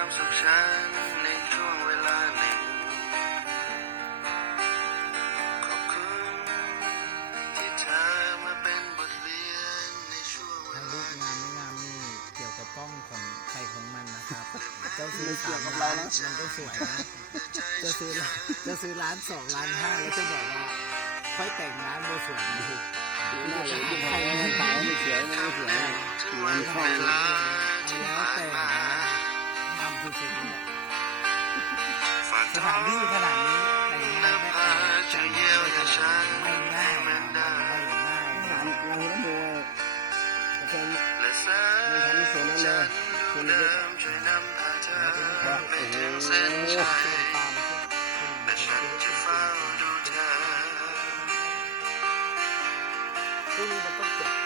ความสุขฉันในช่วงเวลาหนึ่งขอบคุณที่เธอมาเป็นบทเรียนในช่วงเว รู ลา ปงามไม่งามนี่เกี่ยวกับกล้องของใครของมันนะครับเจ้าซื้อ ไม่เกี่ยวกับ 3 เรา ล้าน นะ มันก็สวยนะจะซื้อ1 ล้าน 2 ล้าน 5แล้วจะบอกว่าค่อยแต่งร้านโบสวยนะ น่าจะยิ่งถ่ายไม่ถ่ายไม่สวยไม่สวย ถึง มั วัน นเข้า เว เลย ลาที่ แล้ว ผ่าน แต่ มา ทำสุดๆเนี่ย ฝาก สถานที่ขนาดนี้แต่งงาน นำ ได้ พาจะเยียวยาฉัน ไม่ง่าย เหมือนเดิม ไม่ง่าย งานเราทั้งหมดแต่ และแสงจันทร์ดวงเดิมช่วยนำพาเธอไปถึงเส้นชัยและฉันจะเฝ้าดูเธอ พรุ่งนี้มันต้องเก็บ